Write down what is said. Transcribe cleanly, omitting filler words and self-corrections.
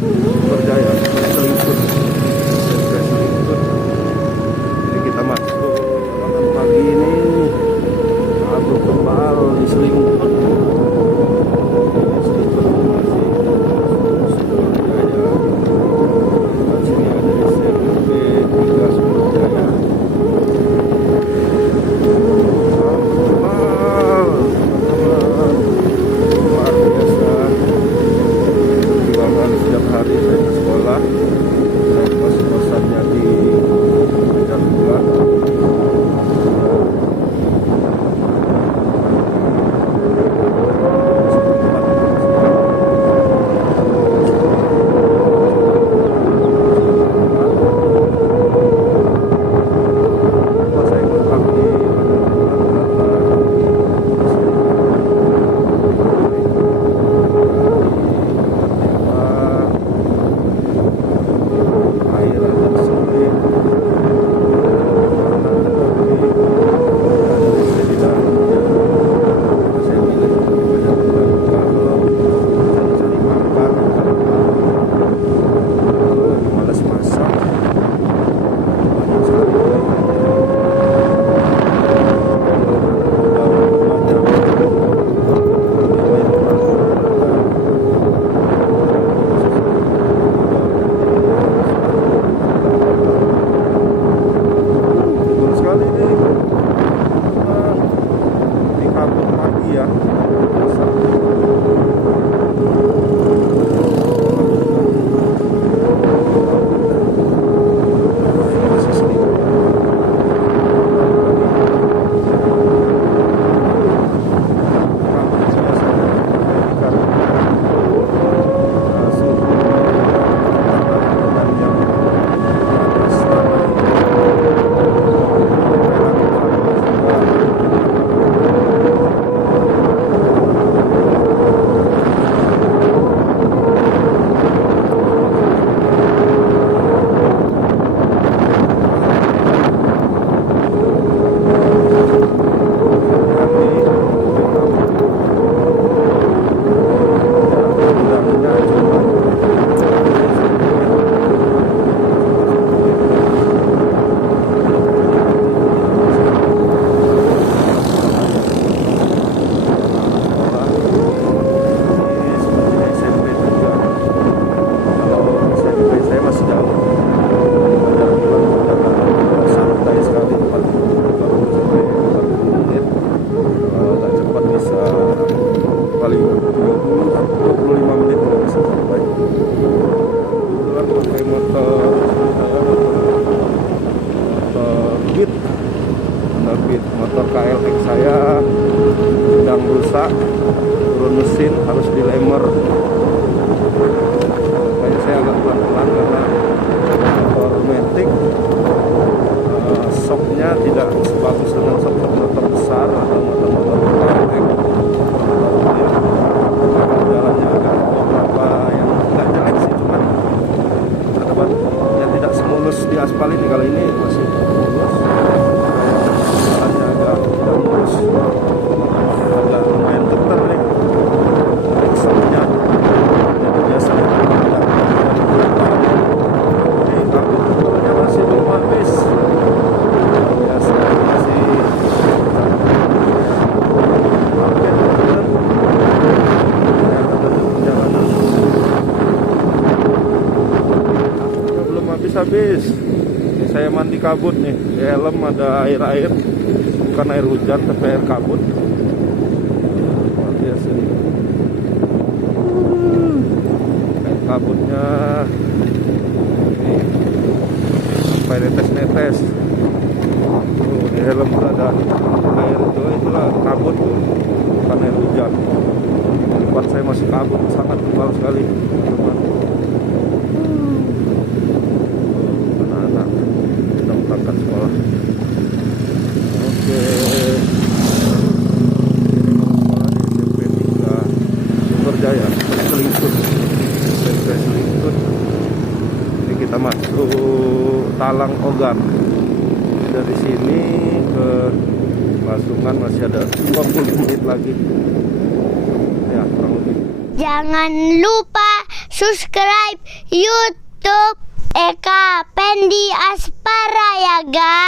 Berjaya selingkuh, SMP selingkuh. Jadi kita masuk makan pagi ini. Abu kebal di selingkuh. Sini ada SMP 3 Subrajaya. Luar biasa. Perjuangan setiap hari saya ke sekolah. Saya kos-kosannya di Banjarnegara. Motor KLX saya sedang rusak, turun mesin harus dilemer. Makanya saya agak pelan-pelan karena motor matic shocknya tidak sebagus dengan shock motor besar atau motor KLX. Jalannya agak beberapa yang nggak jelek sih, cuman ada yang tidak semulus di aspal ini. Kali ini masih mulus. Agak lumayan getar nih akselnya, itu biasa ini takut keturunnya masih belum habis. Biasa masih oke teman-teman, perjalanan belum habis-habis. Ini saya mandi kabut nih, di helm ada air-air, bukan air hujan tapi air kabut. Luar biasa nih. Air kabutnya sampai netes-netes. Di helm ada air itu, itulah kabut tuh, bukan air hujan. Tempat saya masih kabut, sangat tebal sekali teman-teman. Anak-anak sedang berangkat sekolah. Oke, SMP 3 Subrajaya selingkuh, SMP selingkuh. Ini kita masuk Talang Ogan. Dari sini ke Pasungan masih ada 20 menit lagi. Ya, kurang lebih. Jangan lupa subscribe YouTube Eka Pendi Aspara ya guys.